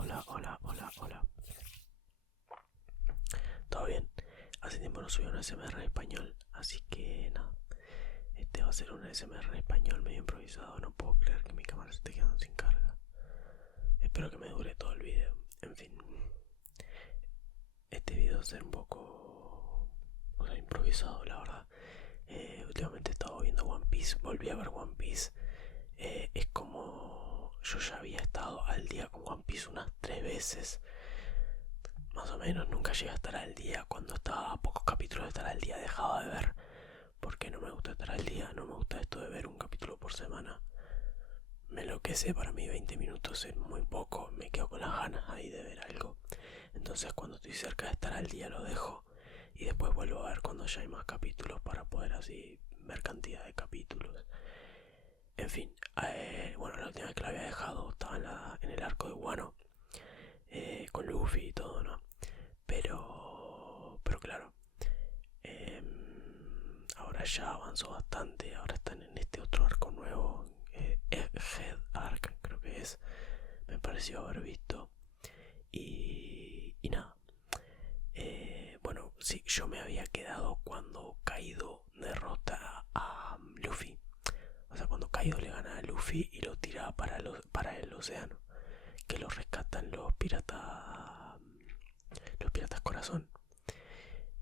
Hola, hola, hola, hola. ¿Todo bien? Hace tiempo no subí un ASMR en español, así que nada. Este va a ser un ASMR en español medio improvisado. No puedo creer que mi cámara se esté quedando sin carga. Espero que me dure todo el video. En fin, este video va a ser un poco, improvisado, la verdad. Últimamente he estado viendo One Piece. Volví a ver One Piece. Es como yo ya había estado al día con One Piece unas 3 veces. Más o menos, nunca llegué a estar al día. Cuando estaba a pocos capítulos de estar al día dejaba de ver. Porque no me gusta estar al día, no me gusta esto de ver un capítulo por semana. Me enloquece, para mí 20 minutos es muy poco, me quedo con las ganas ahí de ver algo. Entonces cuando estoy cerca de estar al día lo dejo y después vuelvo a ver cuando ya hay más capítulos para poder así ver cantidad de capítulos. En fin, bueno, la última vez que lo había dejado estaba en el arco de Wano, con Luffy y todo, ¿no? Pero claro, ahora ya avanzó bastante, ahora están en este otro arco nuevo, Head Arc creo que es, me pareció haber visto. Y nada, bueno, sí, yo me había quedado cuando Kaido derrota a Luffy. O sea, cuando Kaido le gana a Luffy y lo tira para el océano, que lo rescatan los piratas corazón.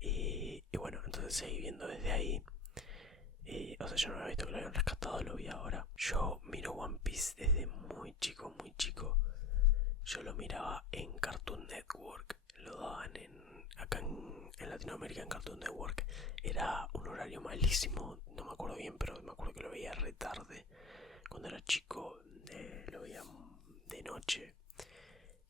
Y bueno, entonces seguí viendo desde ahí. O sea, yo no había visto que lo habían rescatado, lo vi ahora. Yo miro One Piece desde muy chico, muy chico. Yo lo miraba en Cartoon Network. Lo daban acá en Latinoamérica en Cartoon Network. Era un horario malísimo, no me acuerdo bien, pero me acuerdo que lo veía re tarde. Cuando era chico lo veía de noche.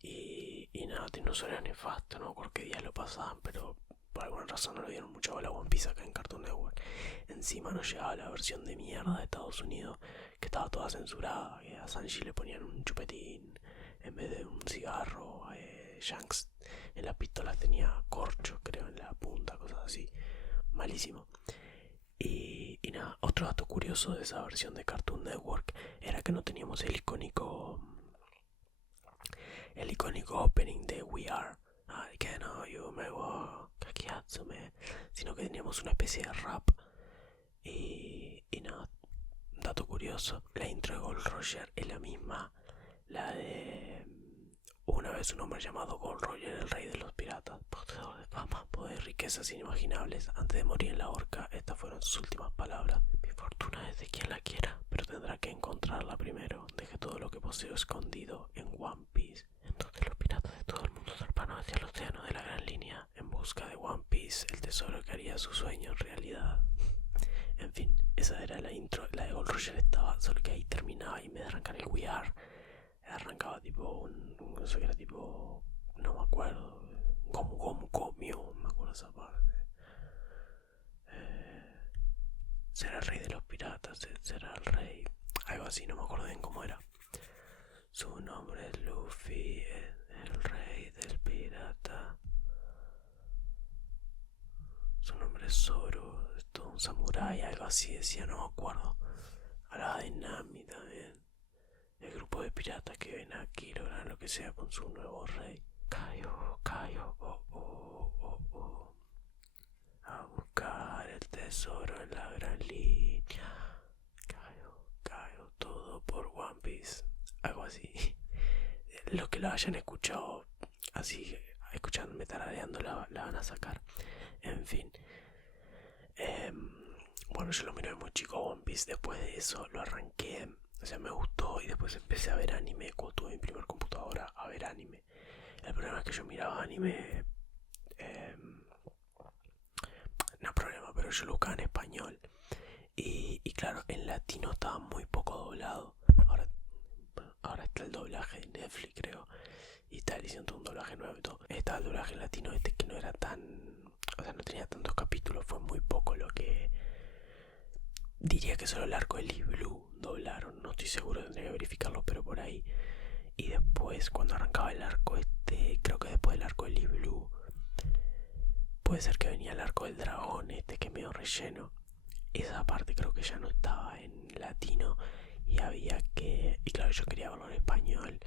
Y nada, tiene unos horarios nefastos, no me acuerdo qué días lo pasaban, pero por alguna razón no le dieron mucha bola a One Piece acá en Cartoon Network. Encima nos llegaba la versión de mierda de Estados Unidos, que estaba toda censurada, que a Sanji le ponían un chupetín en vez de un cigarro. Shanks en las pistolas tenía corcho, creo, en la punta, cosas así. Malísimo. Y nada, otro dato curioso de esa versión de Cartoon Network era que no teníamos el icónico opening de We Are. I can know you me wa kakiatsume, sino que teníamos una especie de rap. Y nada, dato curioso, la intro de Gold Roger es la misma, la de una vez un hombre llamado Gold Roger, el rey de los piratas, poseedor de fama, poder, riquezas inimaginables. Antes de morir en la horca, estas fueron sus últimas palabras. Mi fortuna es de quien la quiera, pero tendrá que encontrarla primero. Deje todo lo que poseo escondido en One Piece. Entonces los piratas de todo el mundo zarparon hacia el océano de la Gran Línea en busca de One Piece, el tesoro que haría su sueño realidad. En fin, esa era la intro. La de Gold Roger estaba, solo que ahí terminaba y en vez de arrancar el We Are, arrancaba tipo no sé qué era, tipo, no me acuerdo, Gomu Gomu Komio, me acuerdo esa parte. Será el rey de los piratas, será el rey, algo así, no me acuerdo bien cómo era. Su nombre es Luffy, el rey del pirata. Su nombre es Zoro, es todo un samurái, algo así decía, no me acuerdo. Hablaba de Nami también. El grupo de piratas que ven aquí logran lo que sea con su nuevo rey. Cayo, Cayo, oh, oh, oh, oh. A buscar el tesoro en la gran línea. Cayo, Cayo, todo por One Piece. Algo así. Los que lo hayan escuchado así, escuchándome tarareando, la van a sacar. En fin. Bueno, yo lo miré muy chico One Piece. Después de eso lo arranqué. O sea, me gustó y después empecé a ver anime. Cuando tuve mi primer computadora a ver anime. El problema es que yo miraba anime. No problema, pero yo lo buscaba en español. Y claro, en latino estaba muy poco doblado. Ahora está el doblaje de Netflix, creo. Y está diciendo un doblaje nuevo y todo. Estaba el doblaje en latino este que no era tan. O sea, no tenía tantos capítulos. Fue muy poco lo que. Diría que solo el arco de Lee Blue doblaron. No estoy seguro, tendría que verificarlo, pero por ahí. Y después, cuando arrancaba el arco este, creo que después del arco de Lee Blue, puede ser que venía el arco del dragón este que es medio relleno. Esa parte creo que ya no estaba en latino y había que. Y claro, yo quería verlo en español.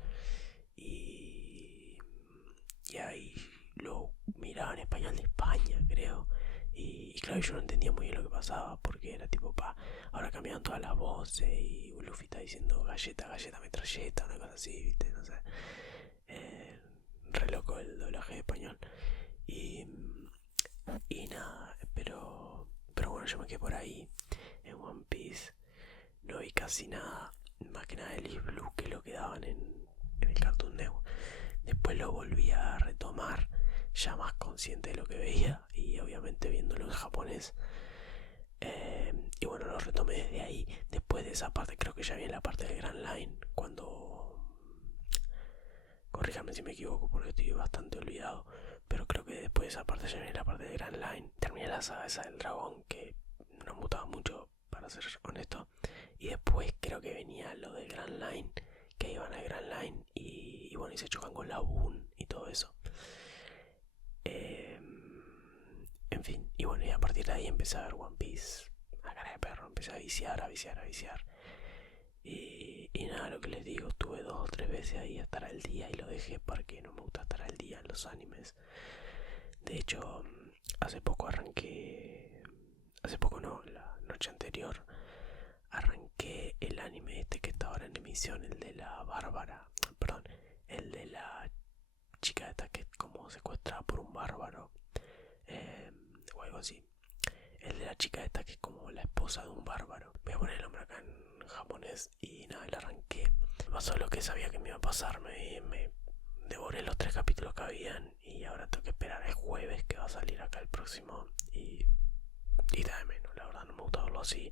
claro, yo no entendía muy bien lo que pasaba, porque era tipo, ahora cambiaban todas las voces y Luffy está diciendo galleta, galleta, metralleta, una cosa así, viste, no sé. Eh, Re loco el doblaje de español. Y, y nada, pero bueno, yo me quedé por ahí en One Piece. No vi casi nada, más que nada el East Blue, que lo que daban en el Cartoon Network. Después lo volví a retomar, ya más consciente de lo que veía y obviamente viéndolo en japonés. Y bueno, lo retomé desde ahí. Después de esa parte, creo que ya viene la parte del Grand Line. Cuando. Corríjame si me equivoco porque estoy bastante olvidado. Pero creo que después de esa parte ya viene la parte del Grand Line. Terminé la saga esa del dragón que no me gustaba mucho, para ser honesto. Y después creo que venía lo del Grand Line, que iban al Grand Line y bueno, y se chocan con la Boon y todo eso. En fin, y bueno, y a partir de ahí empecé a ver One Piece a cara de perro, empecé a viciar, a viciar, a viciar. Y nada, lo que les digo, estuve 2 o 3 veces ahí a estar al día y lo dejé porque no me gusta estar al día en los animes. De hecho, hace poco arranqué, hace poco no, la noche anterior, arranqué el anime este que está ahora en emisión, el de la Bárbara, perdón, el de la chica esta que es como secuestrada por un bárbaro, o algo así. El de la chica esta que es como la esposa de un bárbaro. Voy a poner el nombre acá en japonés y nada, le arranqué. Me pasó lo que sabía que me iba a pasar, me devoré los 3 capítulos que habían y ahora tengo que esperar el jueves que va a salir acá el próximo y da de menos, la verdad no me gusta verlo así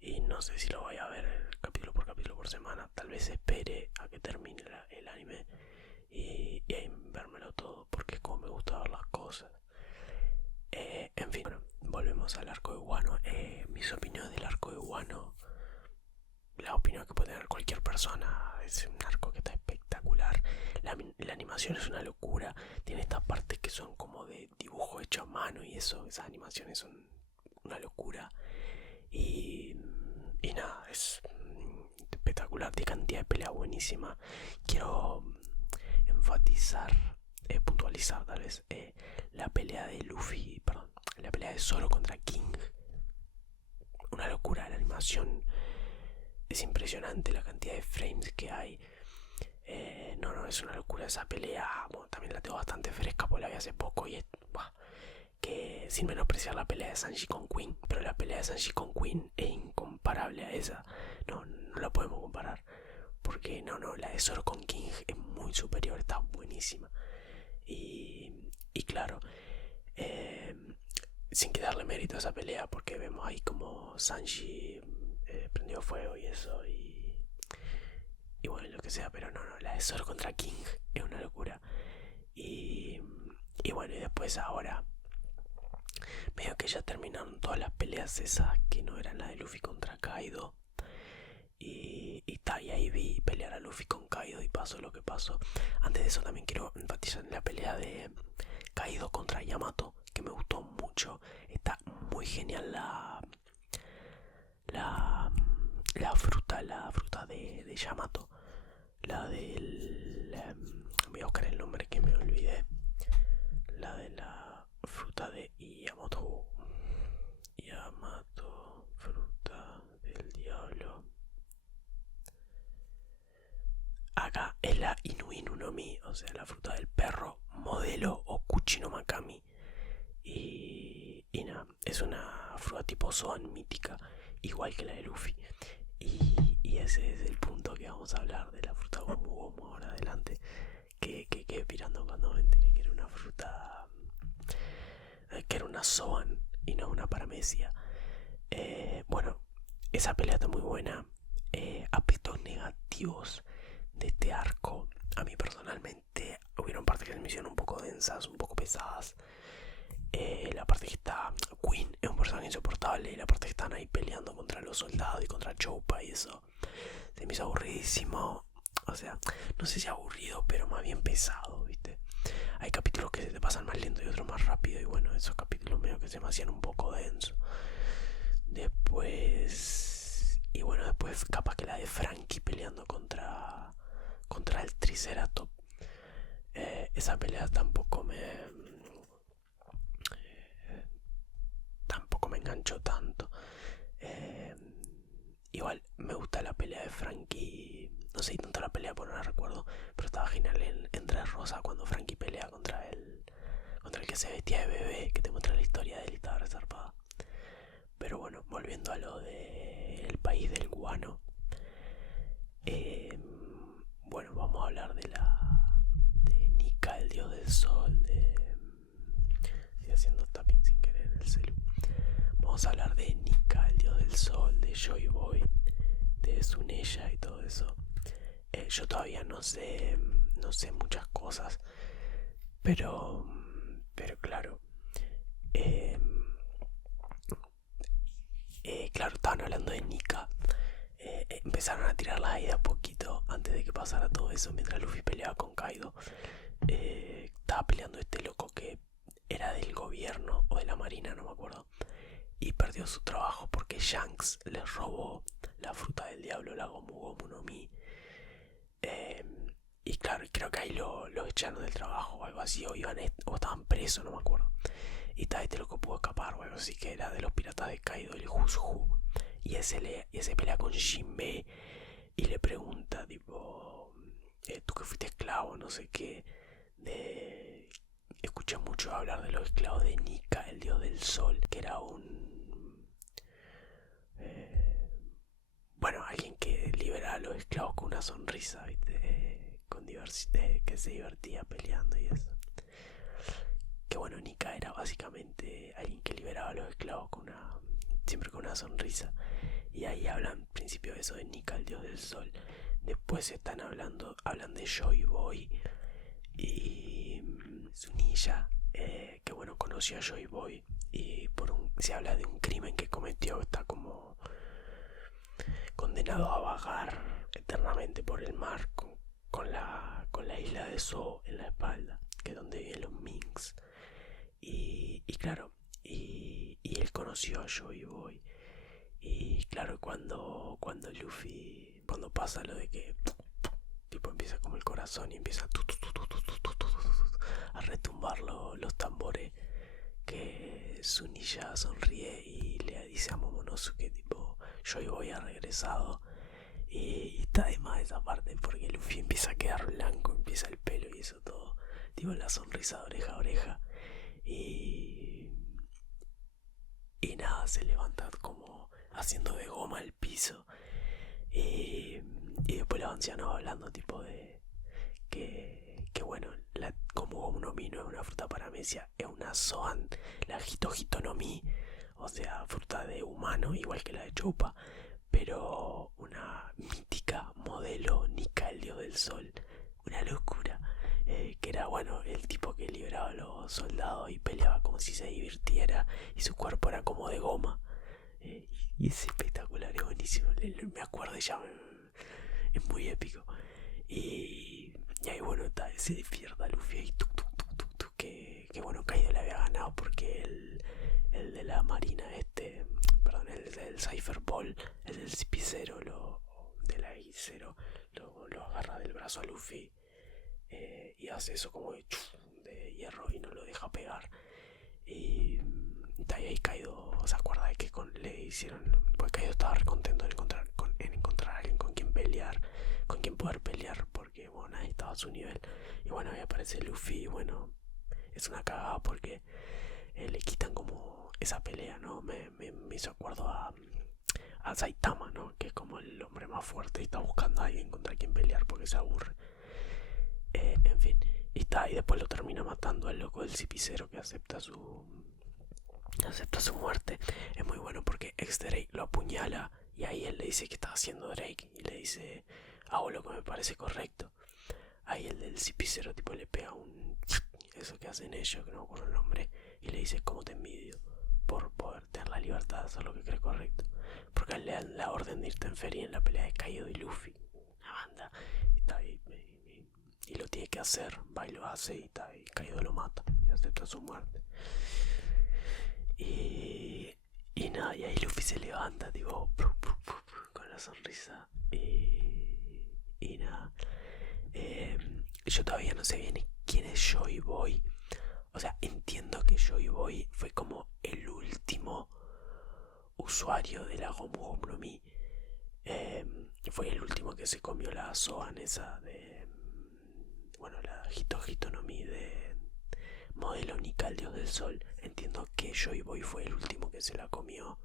y no sé si lo voy a ver capítulo por semana. Tal vez espere a que termine el anime y ahí vérmelo todo porque es como me gusta ver las cosas. En fin, bueno, volvemos al arco de Wano. Mis opiniones del arco de Wano, la opinión que puede tener cualquier persona, es un arco que está espectacular. La animación es una locura. Tiene estas partes que son como de dibujo hecho a mano y eso, esas animaciones son una locura. Y nada, es espectacular, de cantidad de pelea buenísima. Quiero enfatizar, puntualizar tal vez, la pelea de Luffy, perdón, la pelea de Zoro contra King. Una locura, la animación es impresionante, la cantidad de frames que hay. No, es una locura esa pelea. Bueno, también la tengo bastante fresca porque la vi hace poco y es, que sin menospreciar la pelea de Sanji con Queen, pero la pelea de Sanji con Queen es incomparable a esa. No la podemos comparar. Porque no, la de Zoro con King es muy superior, está buenísima. Y claro, sin quitarle mérito a esa pelea, porque vemos ahí como Sanji prendió fuego y eso, y bueno, lo que sea, pero no, la de Zoro contra King es una locura. Y bueno, y después ahora, medio que ya terminaron todas las peleas esas que no eran la de Luffy contra Kaido. Y ahí vi pelear a Luffy con Kaido y pasó lo que pasó. Antes de eso también quiero enfatizar en la pelea de Kaido contra Yamato, que me gustó mucho. Está muy genial la fruta de Yamato. La del... voy a buscar el nombre que me olvidé. La de la fruta de Yamato. Yamato, fruta del diablo. Acá es la Inu Inu no Mi, o sea, la fruta del perro, modelo Okuchi no Makami. Y nada, es una fruta tipo Zoan mítica, igual que la de Luffy. Y ese es el punto que vamos a hablar de la fruta Gomu Gomu ahora adelante. Que quedé pirando cuando me enteré que era una fruta, que era una Zoan y no una paramecia. Bueno, esa pelea está muy buena. Aspectos negativos de este arco, a mí personalmente hubieron partes que se me hicieron un poco densas, un poco pesadas. La parte que está Queen es un personaje insoportable, y la parte que están ahí peleando contra los soldados y contra Choupa y eso se me hizo aburridísimo. O sea, no sé si aburrido, pero más bien pesado, ¿viste? Hay capítulos que se te pasan más lento y otros más rápido, y bueno, esos capítulos medio que se me hacían un poco densos. Después capaz que la de Frankie peleando contra el Triceratops. Esa pelea tampoco me enganchó tanto. Igual me gusta la pelea de Frankie. No sé tanto la pelea porque no la recuerdo, pero estaba genial en Dressrosa cuando Frankie pelea contra el que se vestía de bebé, que te muestra la historia de él y estaba resarpada. Pero bueno, volviendo a lo del país del guano. Bueno, vamos a hablar de Nika, el dios del sol. Estoy haciendo tapping sin querer en el celu. Vamos a hablar de Nika, el dios del sol, de Joy Boy, de Zuneya y todo eso. Yo todavía no sé muchas cosas, pero claro, claro, estaban hablando de Nika. Empezaron a tirarla ahí de a poquito antes de que pasara todo eso, mientras Luffy peleaba con Kaido. Estaba peleando este loco que era del gobierno o de la marina, no me acuerdo, y perdió su trabajo porque Shanks les robó la fruta del diablo, la Gomu Gomu no Mi. Y claro, creo que ahí lo echaron del trabajo o algo así, o estaban presos, no me acuerdo. Y este loco pudo escapar o algo así, que era de los piratas de Kaido, el Who's Who. Y ese pelea con Jinbe y le pregunta, tipo, tú que fuiste esclavo, no sé qué. Escuché mucho hablar de los esclavos de Nika, el dios del sol, que era bueno, alguien que liberaba a los esclavos con una sonrisa, ¿viste? Que se divertía peleando y eso. Que bueno, Nika era básicamente alguien que liberaba a los esclavos siempre con una sonrisa. Y ahí hablan, en principio, de eso de Nika, el dios del sol. Después hablan de Joy Boy y Zuneya, que bueno, conoció a Joy Boy y se habla de un crimen que cometió. Está como condenado a vagar eternamente por el mar con la isla de So en la espalda, que es donde viven los Minks. Y claro, y él conoció a Joy Boy. Y claro, cuando Luffy, cuando pasa lo de que tipo empieza como el corazón y empieza a retumbar los tambores, que Zuneya sonríe y le dice a Momonosuke tipo, Joy Boy ha regresado. Y está de más esa parte porque Luffy empieza a quedar blanco, empieza el pelo y eso todo, tipo la sonrisa de oreja a oreja. Y nada, se levanta como haciendo de goma el piso. Y después los ancianos hablando tipo de que bueno, como Gomu no Mi no es una fruta paramecia, es una Zoan, la Hito Hito no Mi, o sea, fruta de humano, igual que la de Choupa, pero una mítica modelo Nika, el dios del sol. Una locura. Que era, bueno, el tipo que liberaba a los soldados y peleaba como si se divirtiera y su cuerpo era como de goma. Y es espectacular, es buenísimo. Me acuerdo ya, es muy épico. Y ahí, bueno, se despierta Luffy y que bueno, Kaido le había ganado porque el de la marina, perdón, el del Cypher Ball, el del Cipicero, de la I0, lo agarra del brazo a Luffy. Y hace eso como de hierro y no lo deja pegar. Y ahí Kaido se acuerda de que le hicieron, pues Kaido estaba re contento en encontrar a alguien con quien pelear, con quien poder pelear, porque bueno, nadie estaba a su nivel. Y bueno, ahí aparece Luffy y bueno, es una cagada porque le quitan como esa pelea, ¿no? Me hizo acuerdo a Saitama, ¿no? Que es como el hombre más fuerte y está buscando a alguien contra quien pelear porque se aburre. En fin, y después lo termina matando al loco del Cipicero que acepta su muerte. Es muy bueno porque Drake lo apuñala y ahí él le dice que está haciendo Drake y le dice, hago lo que me parece correcto. Ahí el del Cipicero tipo le pega eso que hacen ellos, que no me acuerdo el nombre, y le dice, cómo te envidio por poder tener la libertad de hacer lo que crees correcto, porque él le dan la orden de irte en feria en la pelea de Kaido y Luffy, una banda, y lo tiene que hacer, va y lo hace y Kaido lo mata y acepta su muerte. Y nada, y ahí Luffy se levanta tipo con la sonrisa y nada. Yo todavía no sé bien quién es Joy Boy. O sea, entiendo que Joy Boy fue como el último usuario de la Gomu Gomu no Mi. Fue el último que se comió la Zoan esa de... Bueno, la Hito Hito no Mi de modelo Nika, el dios del sol. Entiendo que Joy Boy fue el último que se la comió.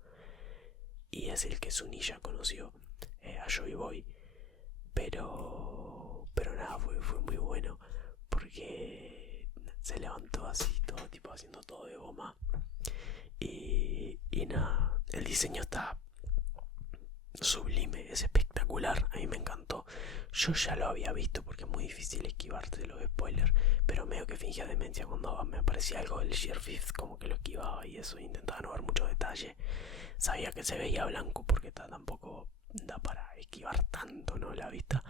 Y es el que Zunisha conoció a Joy Boy. Pero nada, fue muy bueno. Porque se levantó así, todo tipo haciendo todo de goma. Y nada, el diseño está sublime, es espectacular, a mí me encantó. Yo ya lo había visto porque es muy difícil esquivarte de los spoilers, pero medio que fingía demencia cuando me aparecía algo del Sheer Fifth, como que lo esquivaba y eso, intentaba no ver mucho detalle. Sabía que se veía blanco porque tampoco da para esquivar tanto, ¿no? La vista,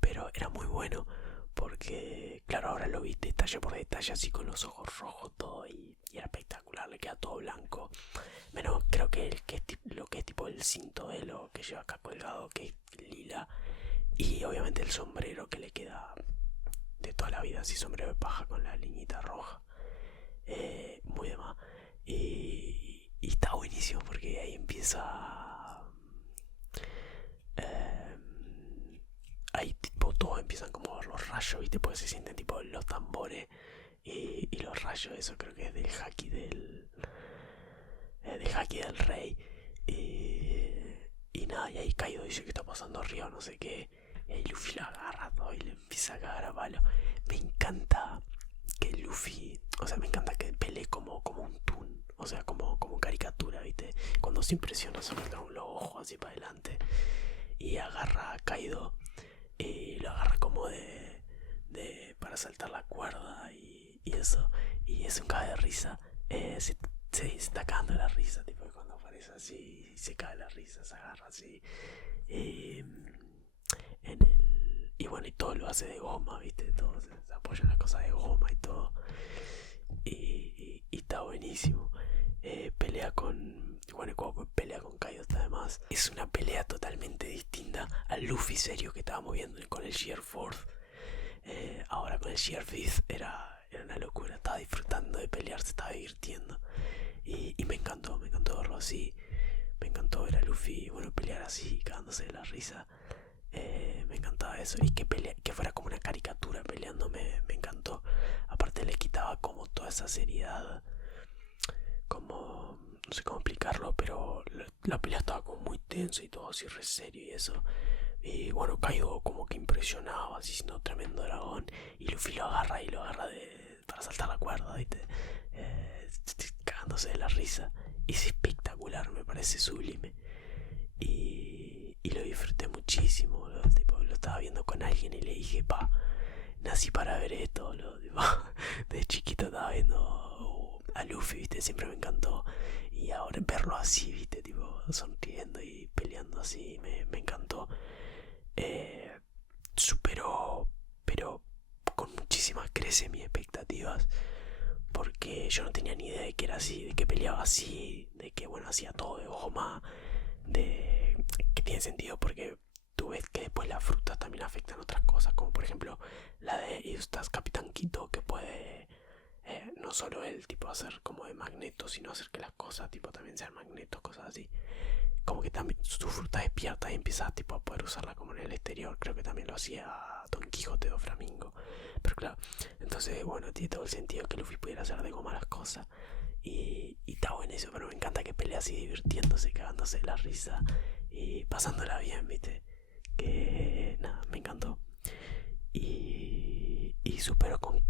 pero era muy bueno porque, claro, ahora lo vi detalle por detalle, así con los ojos rojos, todo, y era espectacular, le queda todo blanco. Menos creo que, lo que es tipo el cinto de lo que lleva acá colgado, que es lila, y obviamente el sombrero que le queda de toda la vida, así sombrero de paja con la liñita roja. Muy de más. Y está buenísimo porque ahí empieza... ahí tipo todos empiezan como a ver los rayos, ¿viste? Porque se sienten tipo los tambores y los rayos, eso creo que es del haki del rey. Y nada, y ahí Kaido dice que está pasando arriba, no sé qué. Y ahí Luffy lo agarra todo y le empieza a cagar a palo. Me encanta que Luffy, o sea, me encanta que pelee como un toon, o sea, como caricatura, ¿viste? Cuando se impresiona se muestra los ojos así para adelante y agarra a Kaido y lo agarra como para saltar la cuerda y eso, y es un cae de risa. Se está cagando la risa, tipo cuando aparece así se cae la risa, se agarra así y bueno, y todo lo hace de goma, viste, todo se apoya en las cosas de goma y todo, y está buenísimo. Pelea con, bueno, cuando pelea con Kaido está además, es una pelea totalmente distinta al Luffy serio que estábamos viendo con el Sheer Fourth. Ahora con el Sheer Fifth era una locura, estaba disfrutando de pelear, se estaba divirtiendo. Y me encantó verlo así. Me encantó ver a Luffy, bueno, pelear así, cagándose de la risa. Me encantaba eso. Y que fuera como una caricatura peleando me encantó. Aparte le quitaba como toda esa seriedad. Como... no sé cómo explicarlo, pero la pelea estaba como muy tensa y todo así re serio y eso. Y bueno, Kaido como que impresionado, así siendo tremendo dragón. Y Luffy lo agarra para saltar la cuerda, ¿viste? Cagándose de la risa. Y es espectacular, me parece sublime. Y lo disfruté muchísimo. Lo estaba viendo con alguien y le dije, pa, nací para ver esto. Tipo, de chiquito estaba viendo a Luffy, ¿viste? Siempre me encantó. Y ahora verlo así, ¿viste? Tipo, sonriendo y peleando así, me encantó. Superó, pero con muchísimas creces mis expectativas, porque yo no tenía ni idea de que era así, de que peleaba así, de que bueno, hacía todo de goma, de que tiene sentido porque tú ves que después las frutas también afectan otras cosas, como por ejemplo la de Eustace Capitán Quito, que puede no solo él tipo hacer como de magneto, sino hacer que las cosas tipo también sean magnetos, cosas así. Como que también su fruta despierta y empieza tipo a poder usarla como en el exterior. Creo que también lo hacía Don Quijote o Flamingo. Pero claro, entonces bueno, tiene todo el sentido que Luffy pudiera hacer de goma las cosas. Y está bueno eso, pero me encanta que pelea así divirtiéndose, cagándose de la risa y pasándola bien, ¿viste? Que nada, me encantó. Y supero con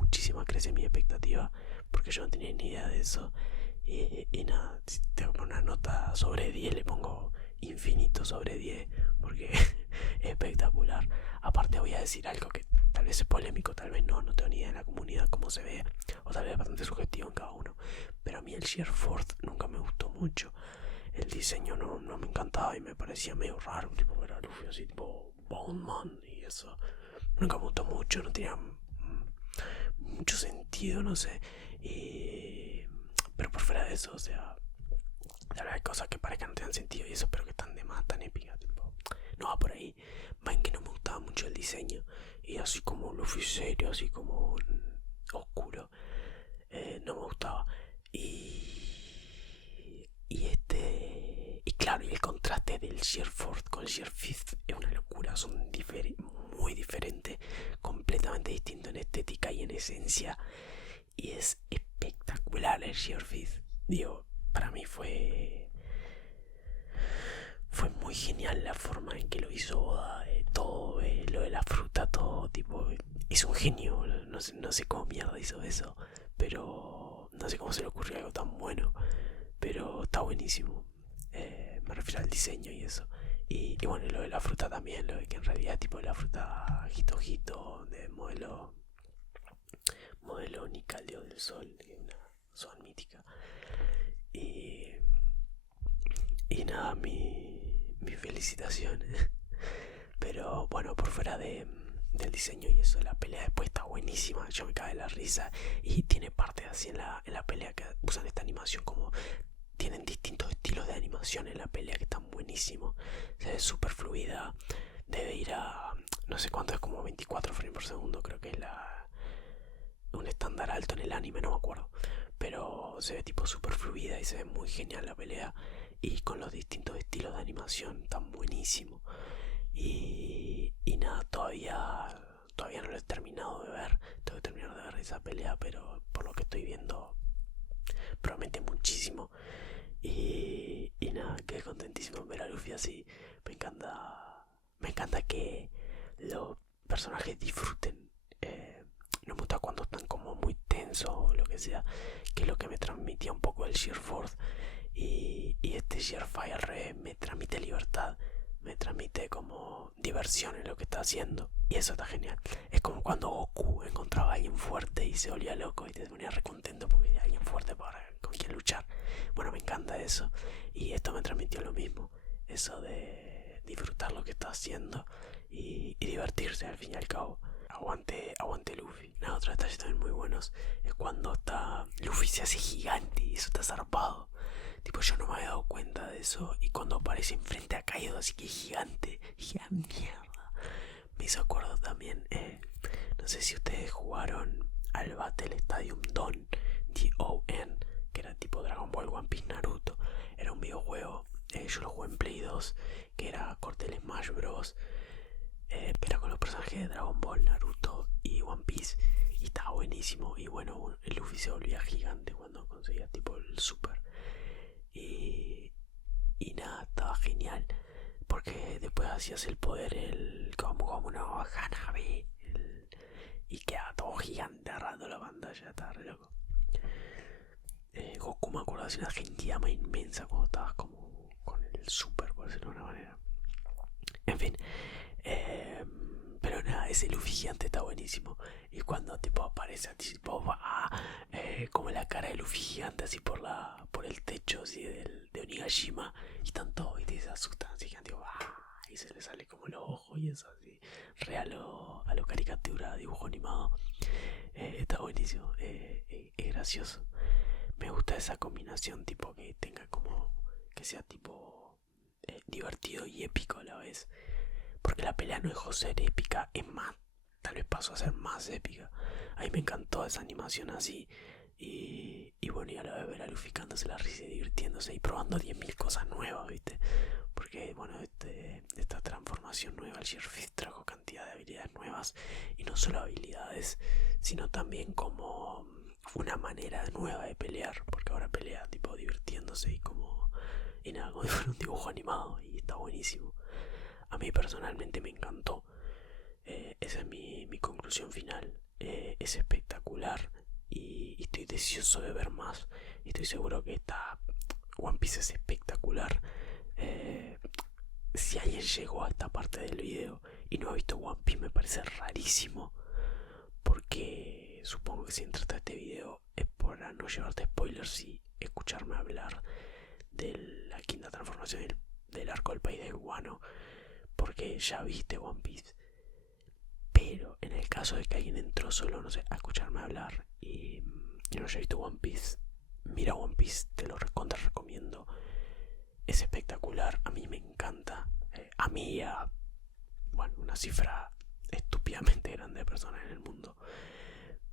muchísima crece mi expectativa, porque yo no tenía ni idea de eso. Y nada, si tengo que poner una nota sobre 10, le pongo infinito sobre 10, porque es espectacular. Aparte voy a decir algo que tal vez es polémico, tal vez no tengo ni idea de la comunidad cómo se ve, o tal vez es bastante subjetivo en cada uno. Pero a mí el Sheer Fourth nunca me gustó mucho. El diseño no me encantaba y me parecía medio raro, tipo ver a Luffy así tipo Bone Man y eso. Nunca me gustó mucho, no tenía mucho sentido, no sé. Pero por fuera de eso, o sea, la verdad hay cosas que parezcan no tengan sentido y eso, pero que están de más, tan épicas, tipo, no va por ahí. Va en que no me gustaba mucho el diseño, y así como Luffy serio, así como oscuro, no me gustaba. Y contraste del Sheer Fourth con el Sheer Fifth es una locura. Son muy diferentes, completamente distintos en estética y en esencia. Y es espectacular el Sheer Fifth. Digo, para mí fue muy genial la forma en que lo hizo Oda. Todo, lo de la fruta, todo, tipo, es un genio. No sé cómo mierda hizo eso, pero no sé cómo se le ocurrió algo tan bueno, pero está buenísimo. Me refiero al diseño y eso. Y bueno, lo de la fruta también, lo de que en realidad tipo la fruta Hito de modelo Nikal Dios del Sol, que es una zona mítica. Y nada, mis felicitaciones. Pero bueno, por fuera del diseño y eso, la pelea después está buenísima. Yo me cae de la risa. Y tiene partes así en la pelea que usan esta animación, como tienen distintos estilos de animación en la pelea que están buenísimos. Se ve súper fluida. Debe ir a no sé cuánto, es como 24 frames por segundo. Creo que es un estándar alto en el anime, no me acuerdo. Pero se ve tipo súper fluida y se ve muy genial la pelea. Y con los distintos estilos de animación están buenísimos. Y nada, todavía no lo he terminado de ver. Tengo que terminar de ver esa pelea, pero por lo que estoy viendo promete muchísimo. Y nada, quedé contentísimo en ver a Luffy así. Me encanta que los personajes disfruten. No me gusta cuando están como muy tensos o lo que sea, que es lo que me transmitía un poco el Sheer Fourth. Y este Sheer Fire al revés me transmite libertad, me transmite como diversión en lo que está haciendo. Y eso está genial. Es como cuando Goku encontraba a alguien fuerte y se volvía loco y te ponía recontento porque había alguien fuerte con quien luchar. Bueno, me encanta eso. Y esto me transmitió lo mismo. Eso de disfrutar lo que está haciendo y divertirse al fin y al cabo. Aguante Luffy. Otros detalles también muy buenos es cuando Luffy se hace gigante y eso está zarpado. Tipo, yo no me había dado cuenta de eso. Y cuando aparece enfrente a Kaido así que gigante, dije, ah, mierda. Me hizo acuerdo también, no sé si ustedes jugaron al Battle Stadium Don, D-O-N, que era tipo Dragon Ball, One Piece, Naruto. Era un videojuego, yo lo jugué en Play 2, que era corte del Smash Bros. Que era con los personajes de Dragon Ball, Naruto y One Piece. Y estaba buenísimo. Y bueno, el Luffy se volvía gigante cuando conseguía tipo el super. Y nada, estaba genial. Porque después hacías el poder, como no, Hanabi. Y quedaba todo gigante agarrando la pantalla. Estaba re loco. Goku me acuerdo de una genkidama inmensa cuando estabas como con el super, por decirlo de una manera. En fin. Pero nada, ese Luffy gigante está buenísimo. Y cuando tipo aparece tipo como la cara de Luffy gigante así por el techo así de Onigashima. Y están todos y se asustan así gigante, y se le sale como los ojos y eso así. Re a lo caricatura, dibujo animado. Está buenísimo. Es gracioso. Me gusta esa combinación tipo que tenga como que sea tipo divertido y épico a la vez. Porque la pelea no dejó de ser épica, es más, tal vez pasó a ser más épica. A mí me encantó esa animación así. Y bueno, y a la vez ver a Luffy cándose la risa y divirtiéndose y probando 10.000 cosas nuevas, ¿viste? Porque bueno, esta transformación nueva, el Sheer Fist trajo cantidad de habilidades nuevas. Y no solo habilidades, sino también como una manera nueva de pelear. Porque ahora pelea tipo divirtiéndose y como... Y nada, como si fuera un dibujo animado. Y está buenísimo. A mí personalmente me encantó. Esa es mi conclusión final. Es espectacular y estoy deseoso de ver más. Y estoy seguro que esta One Piece es espectacular. Si alguien llegó a esta parte del video y no ha visto One Piece, me parece rarísimo. Porque supongo que si entraste a este video es para no llevarte spoilers y escucharme hablar de la quinta transformación del arco del país de Guano. Porque ya viste One Piece. Pero en el caso de que alguien entró solo, no sé, a escucharme hablar y no haya visto One Piece, mira One Piece, te lo recomiendo. Es espectacular, a mí me encanta. A mí y a, bueno, una cifra estúpidamente grande de personas en el mundo.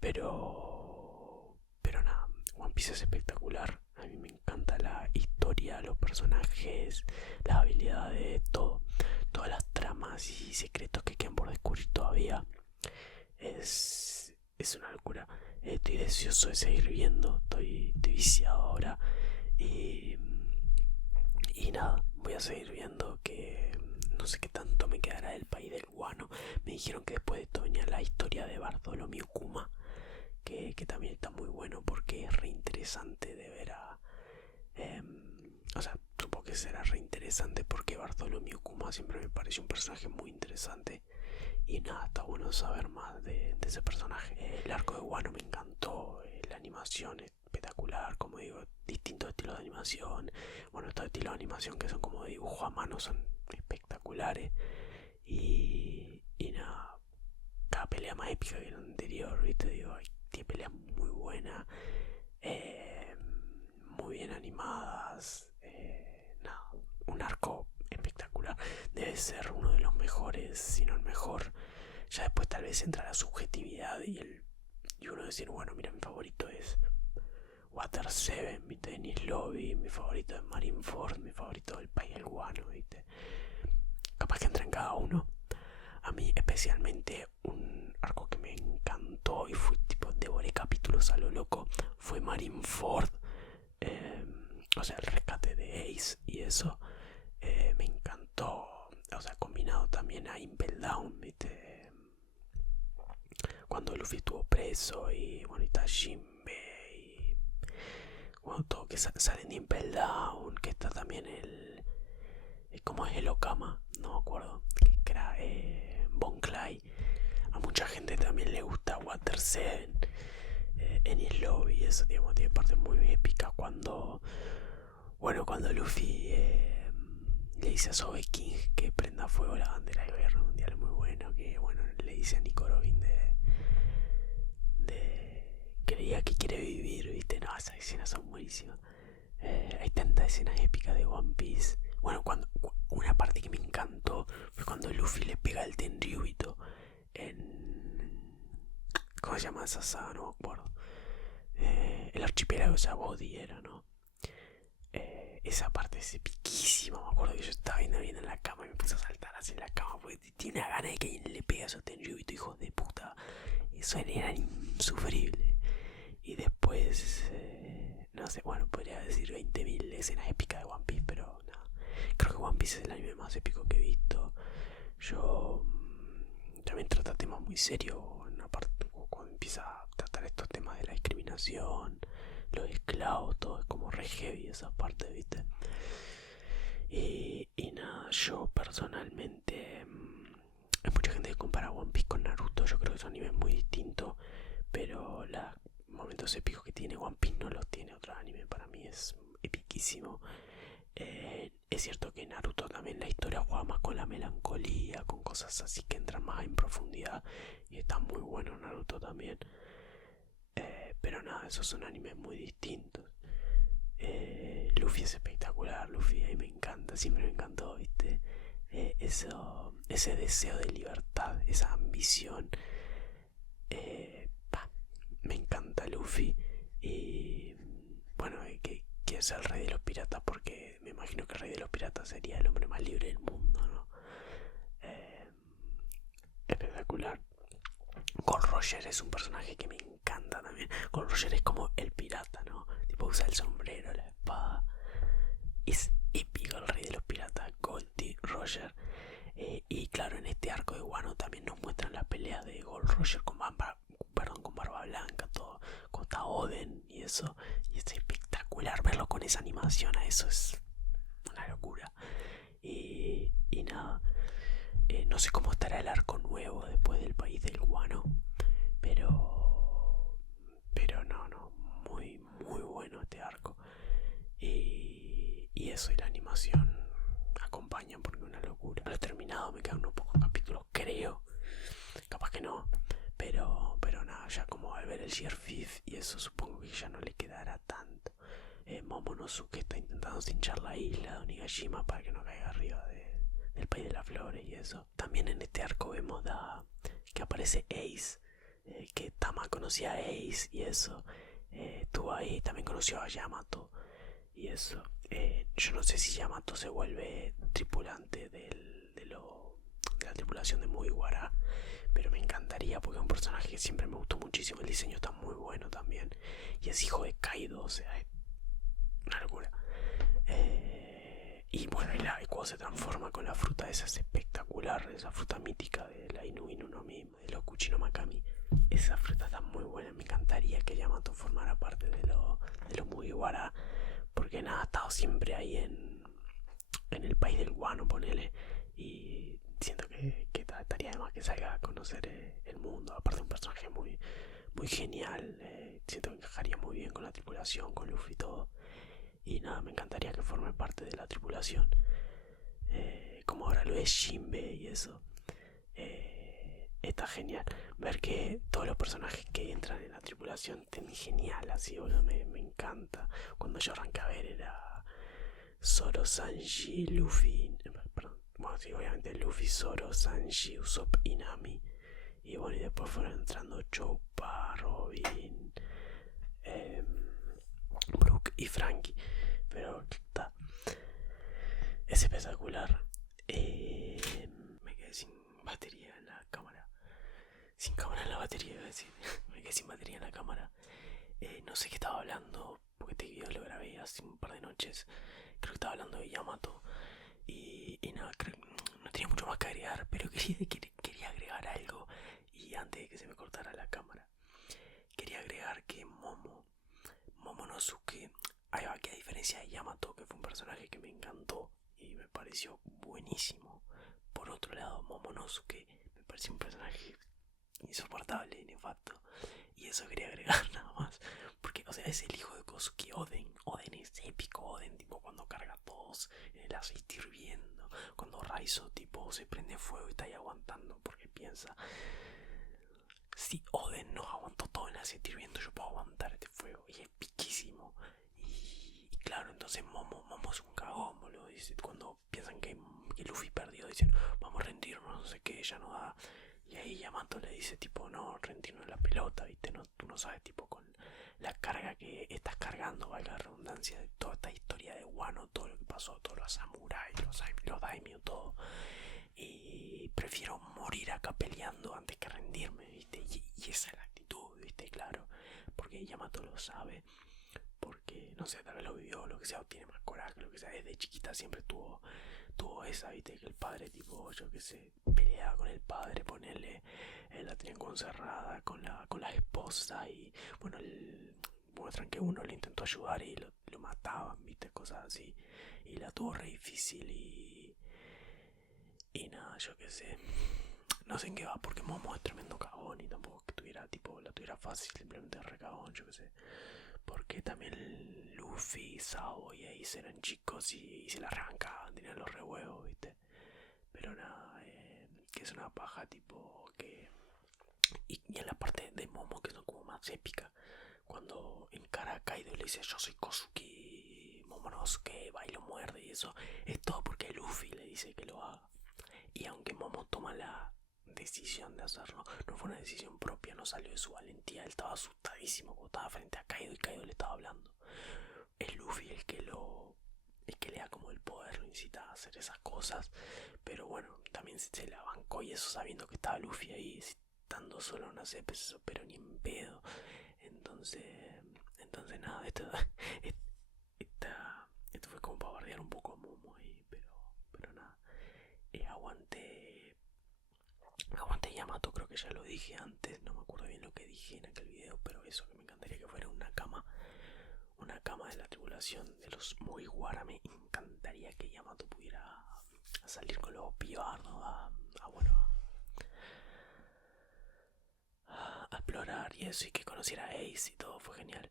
Pero nada, One Piece es espectacular. A mí me encanta la historia historia, los personajes, las habilidades, todo. Todas las tramas y secretos que quedan por descubrir todavía. Es una locura. Estoy deseoso de seguir viendo. Estoy viciado ahora. Y, y nada, voy a seguir viendo que no sé qué tanto me quedará del país del guano. Me dijeron que después de esto venía la historia de Bartholomew Kuma, que también está muy bueno porque es re interesante de ver a... o sea, supongo que será re interesante porque Bartholomew Kuma siempre me pareció un personaje muy interesante. Y nada, está bueno saber más de ese personaje. El arco de Wano me encantó, la animación es espectacular, como digo, distintos estilos de animación. Bueno, estos estilos de animación que son como de dibujo a mano son espectaculares. Y nada, cada pelea más épica que la anterior, ¿viste? Digo, tiene peleas muy buenas, muy bien animadas. Nada, un arco espectacular. Debe ser uno de los mejores, si no el mejor. Ya después tal vez entra la subjetividad y uno decir, bueno, mira, mi favorito es Water 7, ¿viste? Denis Lobby, mi favorito es Marineford, mi favorito es el país del guano, ¿viste? Capaz que entra en cada uno. A mí especialmente un arco que me encantó y fue tipo, devoré capítulos a lo loco, fue Marineford. O sea, el rescate de Ace y eso me encantó. O sea, combinado también a Impel Down, ¿viste? Cuando Luffy estuvo preso y bueno, y está Jinbe y bueno, todo que salen de Impel Down, que está también ¿cómo es el Okama? No me acuerdo, que era Bon Clay. A mucha gente también le gusta Water 7, en el lobby, eso digamos, tiene partes muy épicas cuando Luffy le dice a Sogeking que prenda fuego la bandera de la guerra mundial, es muy bueno. Que bueno, le dice a Nico Robin que le diga que quiere vivir, ¿viste? No, esas escenas son buenísimas. Hay tantas escenas épicas de One Piece. Bueno, una parte que me encantó fue cuando Luffy le pega el Tenryubito en... ¿Cómo se llama esa saga? No me acuerdo. El archipiélago de Sabody era, ¿no? Esa parte es epiquísima. Me acuerdo que yo estaba viendo bien en la cama y me puse a saltar así en la cama porque tiene una gana de que le pega a esos Tenryubito, hijos de puta. Eso era insufrible. Y después, no sé, bueno, podría decir 20.000 escenas épicas de One Piece, pero no. Creo que One Piece es el anime más épico que he visto. Yo también trata temas muy serios, en parte cuando empieza a tratar estos temas de la discriminación, los esclavos, todo es como re heavy esa parte, ¿viste? Y nada, yo personalmente, hay mucha gente que compara One Piece con Naruto. Yo creo que son animes muy distintos, pero los momentos épicos que tiene One Piece no los tiene otro anime. Para mí es epiquísimo. Es cierto que Naruto también la historia juega más con la melancolía, con cosas así que entran más en profundidad, y está muy bueno Naruto también. Pero nada, esos son animes muy distintos. Luffy es espectacular, Luffy a mí me encanta, siempre me encantó, ¿viste? Ese deseo de libertad, esa ambición. Me encanta Luffy. Y bueno, que es el rey de los piratas, porque me imagino que el rey de los piratas sería el hombre más libre del mundo, ¿no? Espectacular. Gold Roger es un personaje que me encanta también. Gold Roger es como el pirata, ¿no? Tipo usa el sombrero, la espada. Es épico el rey de los piratas, Goldie Roger. Y claro, en este arco de Wano también nos muestran la pelea de Gold Roger con Barba Blanca, todo, con Oden y eso. Y es espectacular verlo con esa animación, a eso es una locura. Y nada, no sé cómo estará el arco nuevo después del país del guano, pero no, muy bueno este arco. Y eso, y la animación acompaña porque es una locura. No lo he terminado, me quedan unos pocos capítulos, creo. Capaz que no, pero nada, ya como al ver el Year 5 y eso, supongo que ya no le quedará tanto. Momonosuke está intentando cinchar la isla de Onigashima para que no caiga arriba del país de las flores y eso. También en este arco vemos que aparece Ace, que Tama conocía a Ace y eso. Estuvo ahí, también conoció a Yamato. y eso. Yo no sé si Yamato se vuelve tripulante de la tripulación de Mugiwara, pero me encantaría porque es un personaje que siempre me gustó muchísimo. El diseño está muy bueno también. Y es hijo de Kaido, o sea, es una locura. Y bueno, y cuando se transforma con la fruta esa es espectacular, esa fruta mítica de la Inu Inu no Mi, de los Kuchino Makami. Esa fruta está muy buena, me encantaría que Yamato formara parte de los Mugiwara, porque nada, ha estado siempre ahí en el país del guano, ponele, y siento que estaría de más que salga a conocer el mundo, aparte de un personaje muy, muy genial, siento que encajaría muy bien con la tripulación, con Luffy y todo. Y nada, me encantaría que forme parte de la tripulación. Como ahora lo es Shinbe y eso. Está genial. Ver que todos los personajes que entran en la tripulación estén genial así, boludo, me encanta. Cuando yo arranqué a ver era Zoro, Sanji, Luffy. Perdón. Bueno, sí, obviamente Luffy, Zoro, Sanji, Usopp y Nami. Y bueno, y después fueron entrando Choppa, Robin, Brook y Frankie. Pero está. Es espectacular. Me quedé sin batería en la cámara. Sin cámara en la batería, iba a decir. Me quedé sin batería en la cámara. No sé qué estaba hablando, porque este video lo grabé hace un par de noches. Creo que estaba hablando de Yamato. Y nada, no tenía mucho más que agregar, pero quería agregar algo. Y antes de que se me cortara la cámara, quería agregar que Momonosuke, ahí va, que a diferencia de Yamato, que fue un personaje que me encantó y me pareció buenísimo, por otro lado, Momonosuke me pareció un personaje insoportable y nefasto. Y eso quería agregar nada más. Porque, o sea, es el hijo de Kosuke Oden. Oden es épico. Oden, tipo, cuando carga a todos en el aceite hirviendo. Cuando Raizo, tipo, se prende fuego y está ahí aguantando. Porque piensa, si Oden nos aguantó todo en el aceite hirviendo, yo puedo aguantar este fuego. Y es piquísimo. Y claro, entonces Momo es un cagón, boludo. Dice, cuando piensan que Luffy perdió, dicen, vamos a rendirnos, no sé qué, ella no da. Y ahí Yamato le dice, tipo, no, rendirnos la pelota, ¿viste? No, tú no sabes, tipo, con la carga que estás cargando, valga la redundancia, de toda esta historia de Wano, todo lo que pasó, todos los samuráis, los daimyo, todo. Y prefiero morir acá peleando antes que rendirme, ¿viste? Y esa es la actitud, ¿viste? Claro, porque Yamato lo sabe, porque, no sé, tal vez lo vivió, lo que sea, o tiene más coraje, lo que sea, desde chiquita siempre tuvo esa, viste, que el padre, tipo, yo que sé, peleaba con el padre, ponerle, la tenían concerrada con la esposa y, bueno, muestran que uno le intentó ayudar y lo mataban, viste, cosas así, y la tuvo re difícil y nada, yo que sé, no sé en qué va, porque Momo es tremendo cagón y tampoco que tuviera, tipo, la tuviera fácil, simplemente re cagón, yo que sé. Porque también Luffy, Sabo y Ace eran chicos y se la arrancaban, tenían los rehuevos, ¿viste? Pero nada, que es una paja tipo que... Y en la parte de Momo que son como más épica, cuando encara a Kaido y le dice yo soy Kosuke, Momonosuke, va y lo muerde y eso, es todo porque Luffy le dice que lo haga. Y aunque Momo toma la decisión de hacerlo, no fue una decisión propia, no salió de su valentía, él estaba asustadísimo cuando estaba frente a Kaido y Kaido le estaba hablando. Es Luffy el que le da como el poder, lo incita a hacer esas cosas, pero bueno, también se la bancó y eso sabiendo que estaba Luffy ahí, estando solo, no sé, pues eso, pero ni en pedo. Entonces nada, esto fue como para bardear un poco a Momo ahí, pero nada. Aguante Yamato, creo que ya lo dije antes, no me acuerdo bien lo que dije en aquel video, pero eso, que me encantaría que fuera una cama de la tribulación de los Mugiwara. Me encantaría que Yamato pudiera salir con los pibardos bueno, a explorar y eso, y que conociera a Ace y todo, fue genial.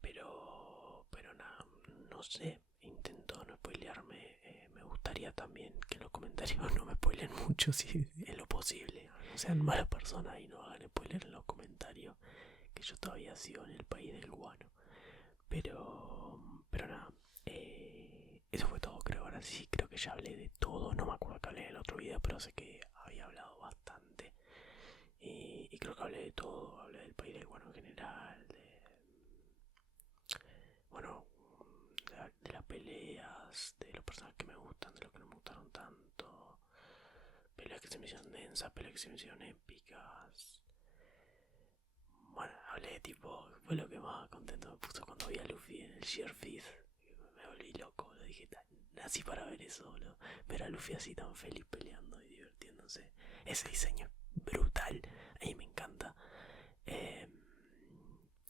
Pero nada, no sé, intento no spoilearme. Me gustaría también que en los comentarios no me spoilen mucho si es lo posible. No sean malas personas y no hagan spoiler en los comentarios, que yo todavía sigo en el país del guano. Pero nada, eso fue todo, creo. Ahora sí, creo que ya hablé de todo. No me acuerdo que hablé en el otro video, pero sé que había hablado bastante. Y creo que hablé de todo. Hablé del país del guano en general, bueno, de peleas, de los personajes que me gustan, de los que no me gustaron tanto, peleas que se me hicieron densas, peleas que se me hicieron épicas. Bueno, hablé tipo, fue lo que más contento me puso cuando vi a Luffy en el Sheer Fifth. Me volví loco, lo dije, nací para ver eso, boludo. Ver a Luffy así tan feliz peleando y divirtiéndose. Ese diseño es brutal, a mí me encanta.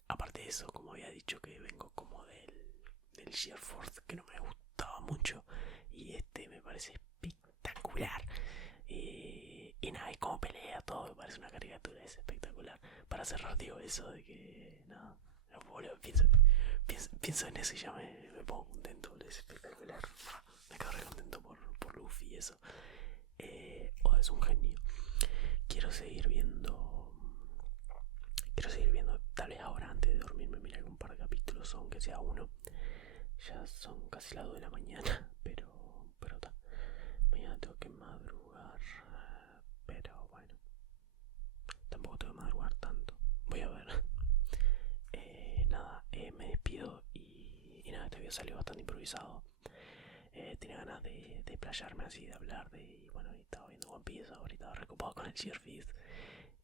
Aparte de eso, como había dicho que vengo como del Sheer Force, que no me gustaba mucho, y este me parece espectacular. Y nada, y como pelea todo, me parece una caricatura, es espectacular. Para cerrar digo eso de que nada, no, boludo, pienso en eso y ya me pongo contento, boludo, es espectacular. Me quedo re contento por Luffy y eso. Es un genio. Quiero seguir viendo. Tal vez ahora antes de dormirme mirar un par de capítulos, aunque sea uno. Ya son casi las 2 de la mañana, pero ta. Mañana tengo que madrugar, pero bueno, tampoco tengo que madrugar tanto. Voy a ver. Nada, me despido y nada, este video salió bastante improvisado. Tenía ganas de playarme así, de hablar y bueno, estaba viendo One Piece, ahora estaba recopado con el Sheer Fist.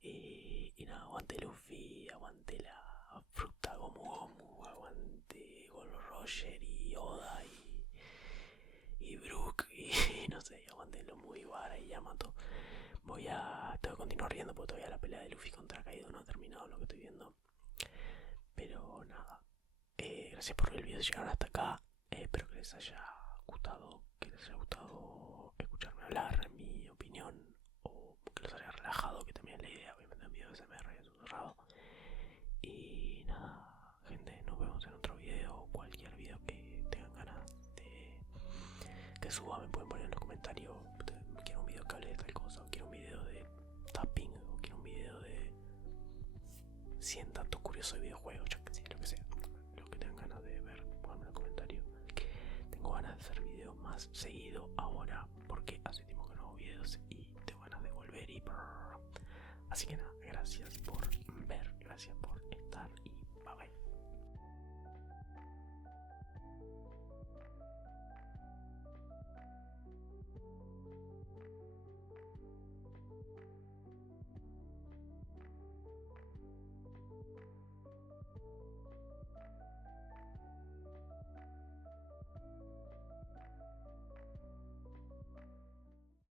Y nada, aguante Luffy, aguante la fruta Gomu Gomu, aguante Golo Roger y Oda y Brook y no sé, aguante los Mugiwara y Yamato. Tengo que continuar viendo porque todavía la pelea de Luffy contra Kaido no ha terminado lo que estoy viendo. Pero nada, gracias por ver el video, llegaron hasta acá. Espero que les haya gustado, escucharme hablar, mi opinión, o que los haya relajado, que también es la idea. Obviamente un video de SMR susurrado. Y nada, gente, nos vemos en otro video. Cualquier video que tengan ganas de que suba, me pueden poner en los comentarios. Quiero un video que hable de tal cosa, o quiero un video de tapping, o quiero un video de 100 datos curiosos de videojuegos, yo que sé, lo que sea. Lo que tengan ganas de ver, pónganme en los comentarios. Tengo ganas de hacer videos más seguido ahora, porque hace tiempo que no hago videos y tengo ganas de volver y... Así que nada, gracias por ver, gracias por